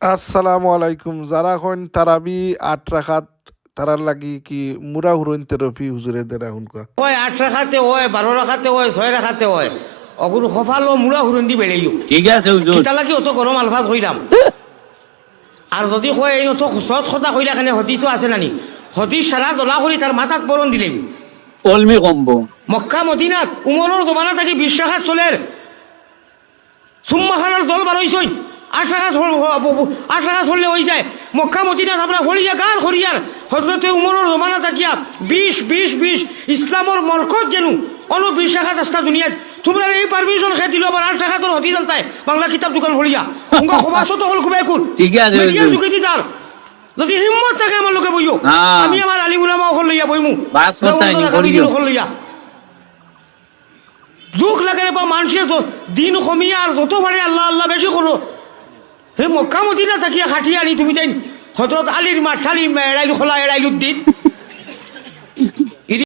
আসসালামু আলাইকুম। যারা এখন তারাবি ৮ রাকাত তারার লাগি কি মুরা হুরইন তেরফি হুজুরে দেরা হুনকা। হয় ৮ রাখাতে হয় ১২ রাখাতে হয় ৬ রাখাতে হয় অগুর সফালো মুড়া হুরন্দি বেড়েইও ঠিক আছে হুজুর। কিতা লাগি অত গরম আলফাজ কইলাম। আর যদি কয় এই অত সৎ কথা কইলা কেন হদিসও আছে নানি হদিস সারা জ্বলা করি তার মাথাত বরণ দিলেন। অলমি কমব মক্কা মদিনাত উমরের জমানা থাকি ২০ রাখাত চলের সুম্মাখানার দল বার হইছই ৮ রাখাত চললে হয়ে যায়। মক্কা মদিনাত আমরা হরিয়া গান হরিয়ার হজরতে উমরের জমানা থাকিয়া ২০ ইসলামর মরকত যেন অন্য ২০ রাখাত রাস্তা দুনিয়াত তোমরা এই পারমিশন খেয়ে দিল আবার ৮ রাখাতর হতি জানতায় বাংলা কিতাব দোকান হরিয়া উঙ্গা খবাসও তো হল খুবাই কুল ঠিক আছে মিডিয়া হুজুর। ঢুকে দিতার যদি হিম্মত থাকে আমার লোকে বইও হ্যাঁ। আমি আমার আলিমুলামা ওখান লইয়া বইমু বাস কথাই নি করিও। ওখান লইয়া দুঃখ লাগে বা মানুষের দিন কমিয়া আর যত পারে আল্লাহ আল্লাহ বেশি করো হে মক্কা মদিনা থাকিয়া খাটিয়ে আনি তুমি তাই হজরত আলীর মাঠালির এড়াইলু খোলা এড়াইলুদ্দিন